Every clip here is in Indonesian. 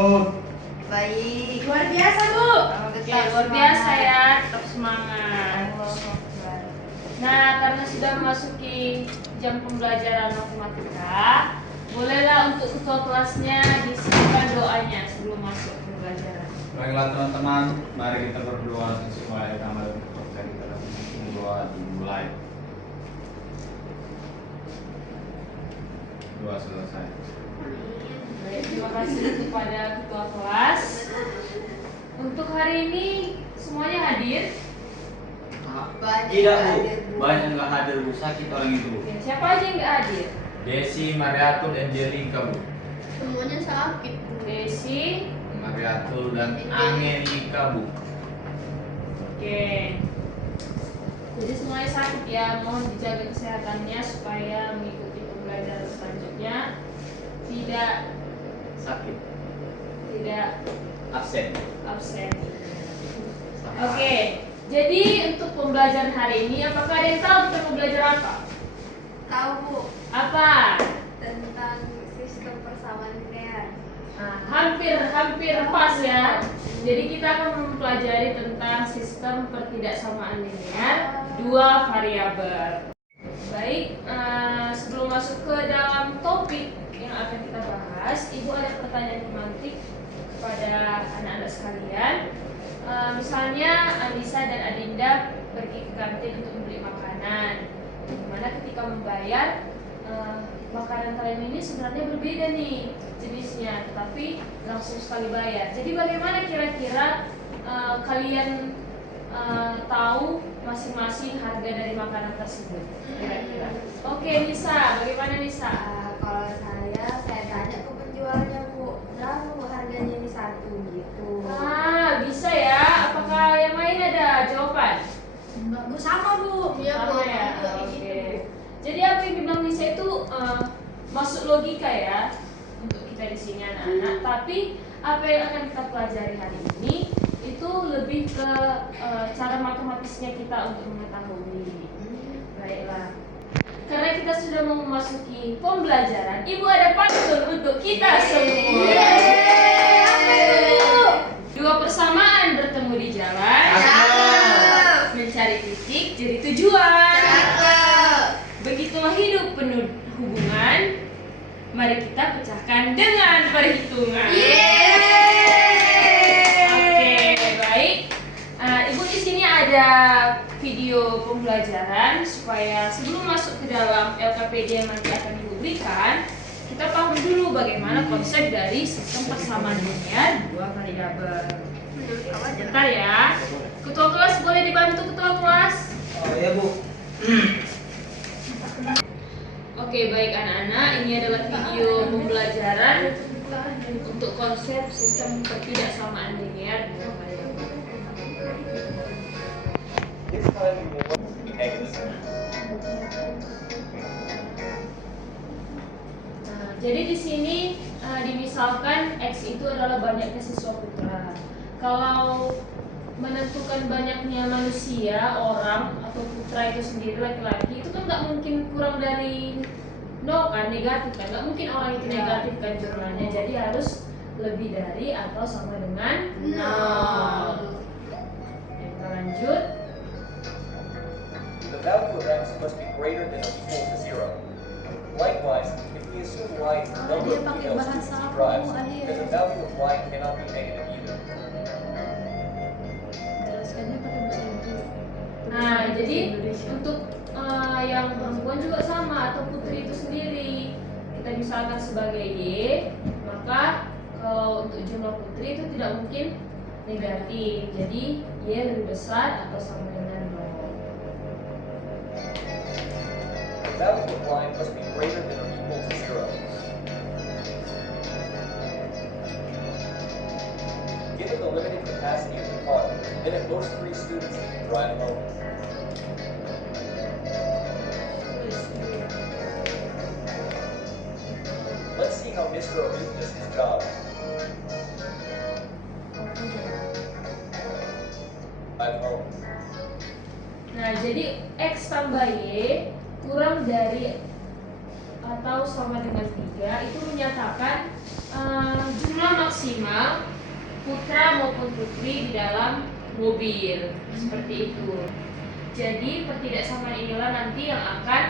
lanjut. Baik. Luar biasa, Bu. Oke, Luar biasa ya, tetap semangat. Nah, karena sudah memasuki jam pembelajaran matematika, bolehlah untuk ketua kelasnya disiapkan doanya sebelum masuk pembelajaran. Baiklah teman-teman, mari kita berdoa supaya kita dalam doa dimulai. Doa selesai. Baik, terima kasih kepada ketua kelas. Untuk hari ini semuanya hadir. Tidak Bu, banyak nggak hadir Bu, sakit orang itu Bu. Oke, siapa aja yang nggak hadir? Desi, Mariatul, Angelica Bu. Semuanya sakit, Bu. Desi. Mariatul dan Angelica Bu. Oke. Jadi semuanya sakit ya, mohon dijaga kesehatannya supaya mengikuti pembelajaran selanjutnya tidak Sakit, absen. absen. Oke, jadi untuk pembelajaran hari ini, apakah ada yang tahu kita mau belajar apa? Tahu, Bu, Apa? tentang sistem persamaan linear. Nah, hampir pas ya. Jadi kita akan mempelajari tentang sistem pertidaksamaan linear dua variabel. Baik, sebelum masuk ke dalam topik yang akan kita bahas, Ibu ada pertanyaan pemantik kepada anak-anak sekalian. Misalnya Alisa dan Adinda pergi ke kantin untuk membeli makanan. Dimana ketika membayar, makanan kalian ini sebenarnya berbeda nih jenisnya, tetapi langsung sekali bayar. Jadi bagaimana kira-kira kalian tahu masing-masing harga dari makanan tersebut kira-kira? Oke, Nisa, bagaimana Nisa? Kalau saya tanya ke penjualnya, Bu, berapa Bu harganya ini satu gitu. Bisa ya. Apakah yang lain ada jawaban? Enggak, Bu, sama, Bu. Iya, Bu. Sama ya. Juga kayak Oke. gitu. Jadi apa yang dibilang Nisa itu masuk logika ya untuk kita di sini anak-anak. Tapi apa yang akan kita pelajari hari ini itu lebih ke cara matematisnya kita untuk mengetahui. Baiklah. Karena kita sudah mau memasuki pembelajaran, Ibu ada pantun untuk kita semua. Apa itu, Bu? Dua persamaan bertemu di jalan, Cakep. mencari titik jadi tujuan. Cakep. Begitulah hidup penuh hubungan. Mari kita pecahkan dengan perhitungan. Oke, baik. Ibu di sini ada video pembelajaran supaya sebelum masuk ke dalam LKPD yang nanti akan Ibu berikan, kita paham dulu bagaimana konsep dari sistem persamaan linear dua variabel. Bentar ya. Ketua kelas boleh dibantu ketua kelas? Oh iya Bu. Oke, baik anak-anak, ini adalah video pembelajaran untuk konsep sistem pertidaksamaan linear dua variabel. Nah, jadi di sini dimisalkan X itu adalah banyaknya siswa putra. Kalau menentukan banyaknya manusia, orang atau putra itu sendiri laki-laki, itu kan nggak mungkin kurang dari 0 kan, negatif kan, nggak mungkin orang itu negatif kan jumlahnya, jadi harus lebih dari atau sama dengan 0. Kita lanjut. The value of x must be greater than or equal to 0. Likewise, if we assume y is the number of female students he drives, then the value of y cannot be negative either. Jelaskannya pakai bahasa Inggris. Nah, jadi untuk yang perempuan juga sama atau putri itu sendiri, kita misalkan sebagai Y, maka kalau untuk jumlah putri itu tidak mungkin negatif, jadi Y lebih besar atau sama dengan 0. The value of y must be greater than or equal to 0. Given the limited capacity of the car, then at most 3 students can drive home. Let's see how Mr. Arif does his job. I'm home. Nah, jadi X tambah Y kurang dari atau sama dengan 3 itu menyatakan jumlah maksimal putra maupun putri di dalam mobil, seperti itu. Jadi pertidaksamaan inilah nanti yang akan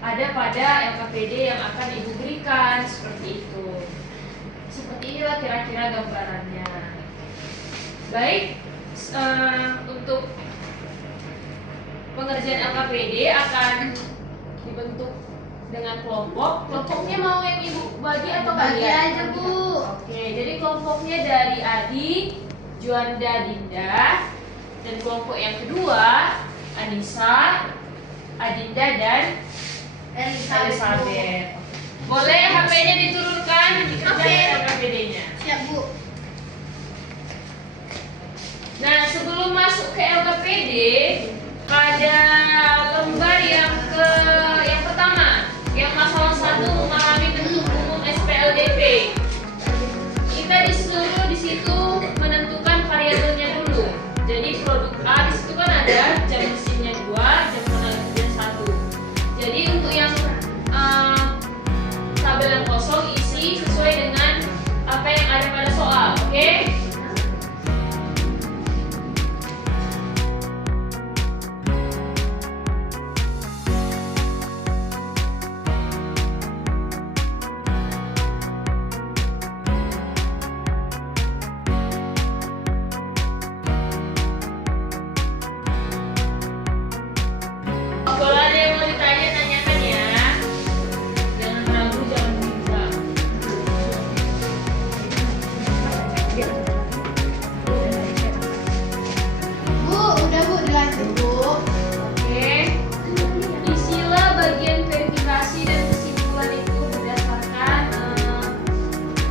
ada pada LKPD yang akan ibu berikan, seperti itu. Seperti inilah kira-kira gambarannya. Baik, untuk pengerjaan LKPD akan dibentuk dengan kelompok. Kelompoknya mau yang ibu bagi atau Bagi kalian? aja, Bu. Oke, jadi kelompoknya dari Adi, Juanda, Dinda, dan kelompok yang kedua Anissa, Adinda, dan Elizabeth. Boleh HP-nya diturunkan, dikerjakan LKPD-nya. Siap, Bu. Nah, sebelum masuk ke LKPD, pada lembar yang pertama, yang masalah 1 memahami bentuk umum SPLDP, kita disuruh di situ menentukan variabelnya dulu. Jadi produk A di situ kan ada jam mesinnya 2, jam penanganannya 1. Jadi untuk yang tabel yang kosong isi sesuai dengan apa yang ada pada soal, oke? Kalau ada yang mau ditanya, tanyakan ya. Jangan ragu, jangan bimbang. Bu, udah Bu, dilanjut Bu. Oke. Isilah bagian verifikasi dan kesimpulan itu berdasarkan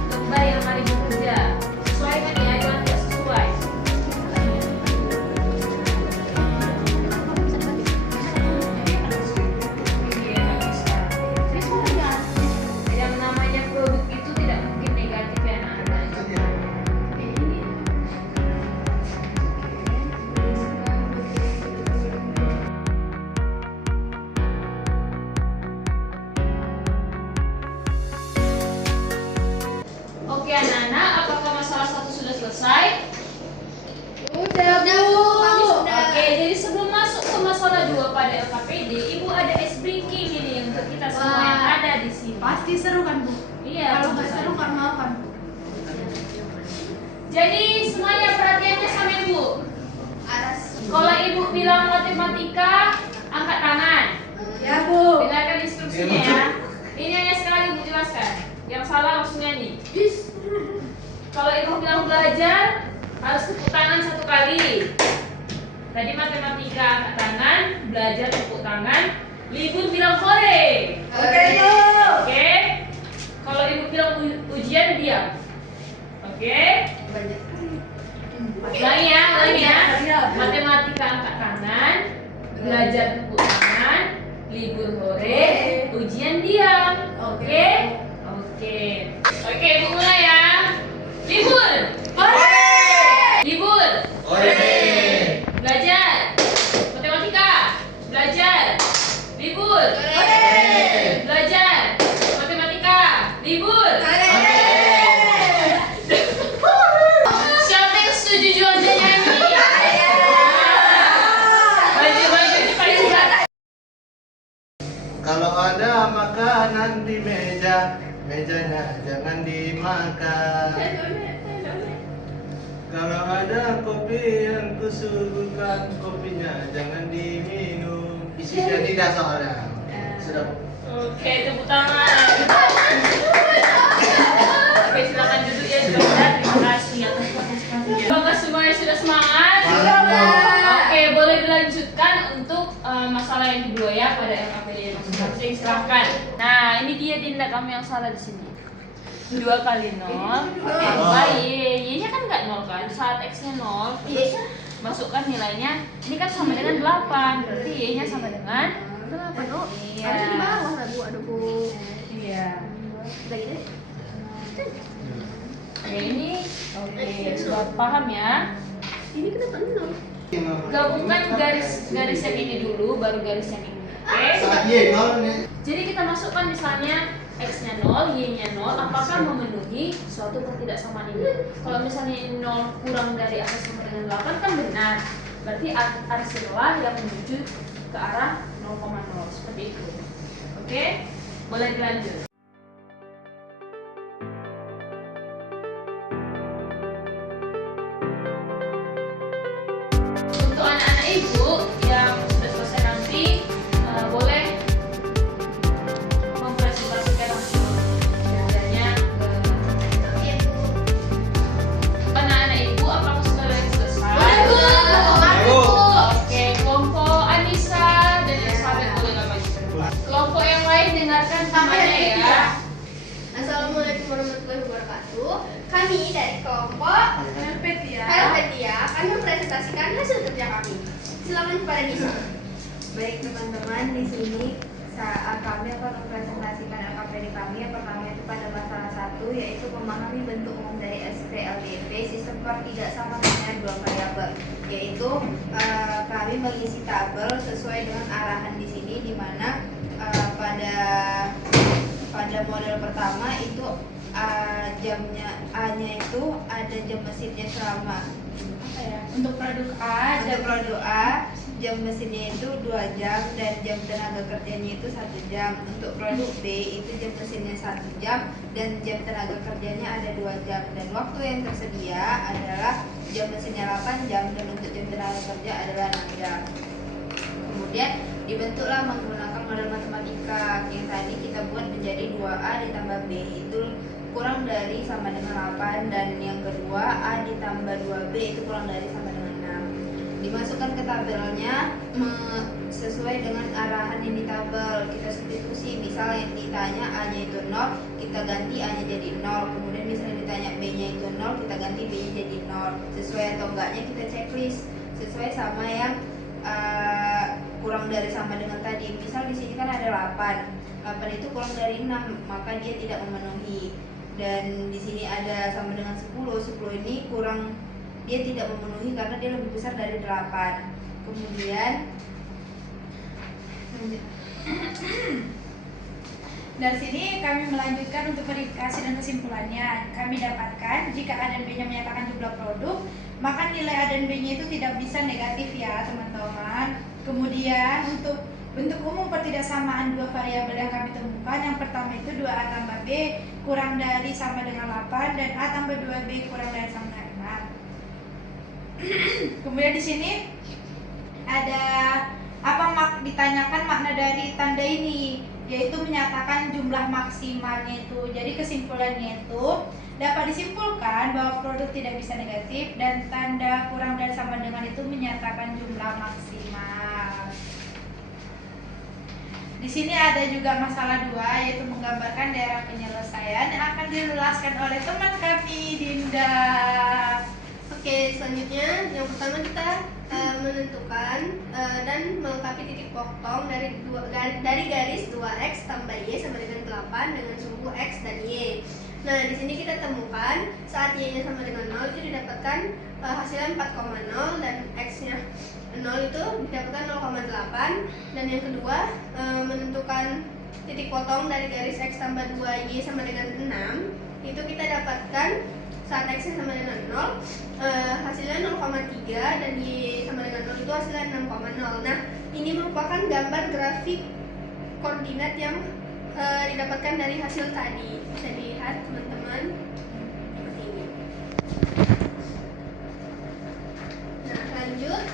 lembar yang hari bekerja. Sesuaikan ya, jangan tidak sesuai. Iya, nggak bisa. Yang namanya produk itu tidak mungkin negatif ya anak-anak. Oke anak-anak, apakah masalah 1 sudah selesai? Udah Bu. Kami sudah. Oke, jadi sebelum masuk ke masalah 2 pada LKPD, Ibu ada ice breaking ini untuk kita semua yang ada di sini. Pasti seru kan Bu? Iya, Kalau nggak tentu seru saja. kan mau kan Bu? Jadi semuanya perhatiannya sama Ibu. Aras. Kalau Ibu bilang matematika, angkat tangan. Ya Bu. Dengarkan instruksinya ya. Ini hanya sekali Ibu jelaskan. Yang salah langsung nyanyi. Kalau Ibu bilang belajar, harus tepuk tangan 1 kali. Tadi matematika angkat tangan, belajar tepuk tangan, libur bilang sore. Oke Bu. Oke. Kalau Ibu bilang ujian diam. Oke. Ulangi ya. Matematika angkat tangan, belajar tepuk tangan, libur sore, ujian diam. Oke. Oke, Ibu mulai ya. Libur. Libur. Belajar. Matematika. Belajar. Libur. Belajar. Matematika. Libur. Siapa yang setuju jualnya nyanyi? Baju ini paling berat. Kalau ada makanan di meja, mejanya jangan dimakan. Kalau ada kopi yang kusuguhkan, kopinya jangan diminum. Isinya tidak soalnya. Sudah. Oke, tepuk tangan. Oke, silakan duduk ya, sudah. Terima kasih atas partisipasinya. Apakah semuanya sudah semangat? Oke, boleh dilanjutkan untuk masalah yang kedua ya pada LKPD masing-masing. Silahkan. Nah, ini dia Dinda, kamu yang salah di sini. 2 kali 0. Y-nya kan nggak 0 kan? Saat X-nya 0, terus masukkan nilainya. Ini kan sama dengan 8. Berarti Y-nya sama dengan 8. Oh, iya. Ada di bawah lah Bu, ada Bu. Iya. Lagi deh. Ya ini oke, sudah paham ya. Ini kenapa 0? Gabungkan garis yang ini dulu, baru garis yang ini. Oke. Saat Y nol nih. Jadi kita masukkan misalnya X-nya 0, Y-nya 0, apakah memenuhi suatu ketidaksamaan ini? Kalau misalnya 0 kurang dari atau sama dengan 8 kan benar. Berarti arsilah yang menuju ke arah 0,0 seperti itu. Oke? Boleh dilanjut. Untuk anak-anak ibu yang sudah selesai nanti boleh mempresentasikan hasil kerjanya ke anak-anak ibu. Apakah sudah selesai? Oke, kelompok Anissa dan Elizabeth boleh maju. Kelompok yang lain dengarkan semuanya ya. Assalamualaikum warahmatullahi wabarakatuh. Kami dari kelompok Helvetia akan mempresentasikan hasil kerja kami. Silakan kepada Nisa. Baik teman-teman, di sini saat kami akan mempresentasikan LKPD kami. Yang pertama itu pada masalah 1, yaitu memahami bentuk umum dari SPLDP, sistem per tidak sama dengan dua variabel. Yaitu kami mengisi tabel sesuai dengan arahan di sini, di mana pada model pertama itu jamnya A-nya itu ada jam mesinnya selama Untuk produk A, untuk produk A jam mesinnya itu 2 jam dan jam tenaga kerjanya itu 1 jam. Untuk produk B itu jam mesinnya 1 jam dan jam tenaga kerjanya ada 2 jam, dan waktu yang tersedia adalah jam mesinnya 8 jam dan untuk jam tenaga kerja adalah 6 jam. Kemudian dibentuklah menggunakan model matematika yang tadi kita buat menjadi 2A ditambah B itu kurang dari sama dengan 8, dan yang kedua A ditambah 2B itu kurang dari sama dengan 6. Dimasukkan ke tabelnya sesuai dengan arahan yang di tabel. Kita substitusi, misal yang ditanya A-nya itu 0, kita ganti A-nya jadi 0. Kemudian misalnya ditanya B-nya itu 0, kita ganti B-nya jadi 0. Sesuai atau enggaknya kita checklist sesuai sama yang kurang dari sama dengan tadi. Misal di sini kan ada 8 itu kurang dari 6, maka dia tidak memenuhi. Dan di sini ada sama dengan 10 ini kurang, dia tidak memenuhi karena dia lebih besar dari 8. Kemudian dari sini kami melanjutkan untuk verifikasi dan kesimpulannya. Kami dapatkan jika A dan B-nya menyatakan jumlah produk, maka nilai A dan B-nya itu tidak bisa negatif ya teman-teman. Kemudian untuk bentuk umum pertidaksamaan dua variabel yang kami temukan, yang pertama itu 2A tambah B kurang dari sama dengan 8 dan A tambah 2B kurang dari sama dengan 6. Kemudian di sini ada ditanyakan makna dari tanda ini, yaitu menyatakan jumlah maksimalnya itu. Jadi kesimpulannya itu dapat disimpulkan bahwa produk tidak bisa negatif dan tanda kurang dari sama dengan itu menyatakan jumlah maksimal. Di sini ada juga masalah 2, yaitu menggambarkan daerah penyelesaian yang akan dijelaskan oleh teman kami, Dinda. Oke, selanjutnya yang pertama kita menentukan dan melengkapi titik potong dari garis 2x tambah y sama dengan 8 dengan sumbu x dan y. Nah, di sini kita temukan saat y-nya sama dengan 0 itu didapatkan hasilnya 4,0 dan x-nya 0 itu didapatkan 0,8. Dan yang kedua menentukan titik potong dari garis x tambah 2y sama dengan 6 itu kita dapatkan saat x sama dengan 0 hasilnya 0,3 dan y sama dengan 0 itu hasilnya 6,0. Nah, ini merupakan gambar grafik koordinat yang didapatkan dari hasil tadi. Bisa dilihat teman-teman seperti ini. Nah, lanjut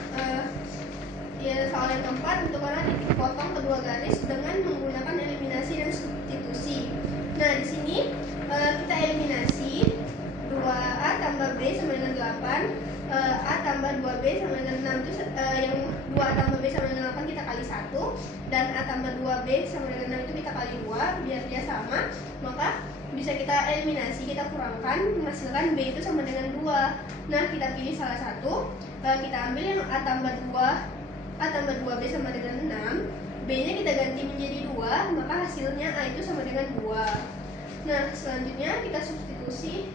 soal yang keempat, tentukanlah titik potong kedua garis dengan menggunakan eliminasi dan substitusi. Nah, di sini kita eliminasi 2A tambah B sama dengan 8, A tambah 2B sama dengan 6 itu yang 2A tambah B sama dengan 8 kita kali 1, dan A tambah 2B sama dengan 6 itu kita kali 2 biar dia sama, maka bisa kita eliminasi, kita kurangkan, menghasilkan B itu sama dengan 2. Nah, kita pilih salah satu, kita ambil yang A tambah 2B sama dengan 6, B nya kita ganti menjadi 2, maka hasilnya A itu sama dengan 2. Nah, selanjutnya kita substitusi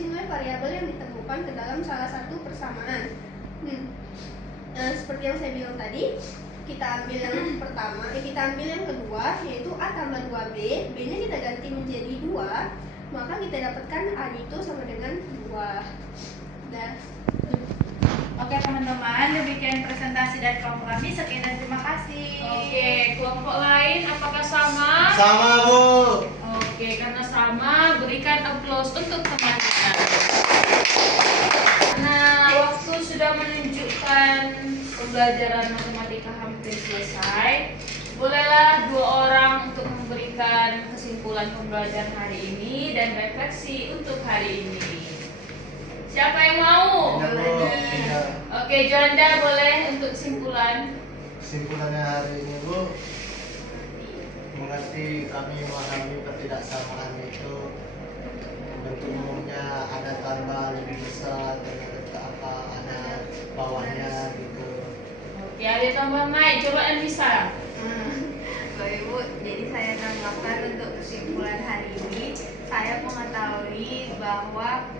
nilai variabel yang ditemukan ke dalam salah satu persamaan. Seperti yang saya bilang tadi, kita ambil yang pertama, kita ambil yang kedua, yaitu A tambah 2B, B-nya kita ganti menjadi 2, maka kita dapatkan A itu sama dengan 2. Dah. Oke teman-teman, demikian presentasi dari kelompok kami. Sekian dan terima kasih. Oke, kelompok lain apakah sama? Sama Bu. Oke, karena sama, berikan aplaus untuk temannya. Nah, waktu sudah menunjukkan pembelajaran matematika hampir selesai. Bolehlah 2 orang untuk memberikan kesimpulan pembelajaran hari ini dan refleksi untuk hari ini. Siapa yang mau? Tidak, Bu. Tidak. Oke, Janda boleh untuk kesimpulan. Kesimpulannya hari ini Bu, mengerti kami memahami ketidaksamaan itu bentuk umumnya ada tambah lebih besar dan ada bawahnya gitu. Oke, ada tambahan lain. Coba Anissa. Baik Bu, jadi saya tambahkan untuk kesimpulan hari ini, saya mengetahui bahwa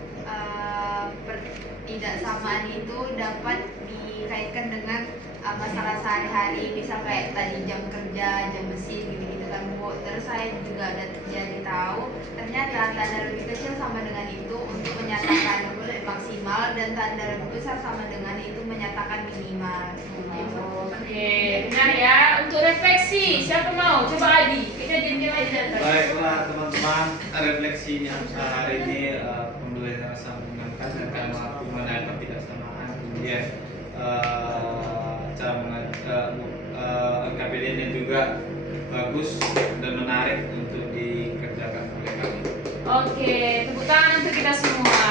ketidaksamaan itu dapat dikaitkan dengan masalah sehari-hari, misal kayak tadi jam kerja, jam mesin gitu-gitu kan Bu. Terus saya juga ada jadi tahu ternyata tanda lebih kecil sama dengan itu untuk menyatakan maksimal dan tanda lebih besar sama dengan itu menyatakan minimal. Oke, benar ya. Untuk refleksi, siapa mau? Coba Adi. Kita diam-diam aja dan Baiklah teman-teman, refleksi hari ini pembelajaran sangat menyenangkan dan kami mampu mengenai ketidaksamaan, kemudian cara LKPD-nya juga bagus dan menarik untuk dikerjakan oleh kami. Oke, tepuk tangan untuk kita semua.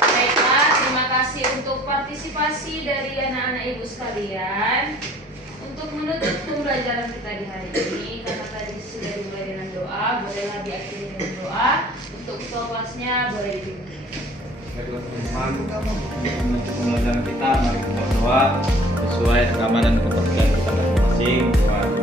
Baiklah, terima kasih untuk partisipasi dari anak-anak ibu sekalian. Untuk menutup pembelajaran kita di hari ini, karena tadi sudah dimulai dengan doa, bolehlah diakhiri dengan doa. Untuk ketua kelasnya boleh dipimpin. Baiklah teman-teman, untuk pembelajaran kita mari kita berdoa sesuai agama dan kepercayaan kita masing-masing.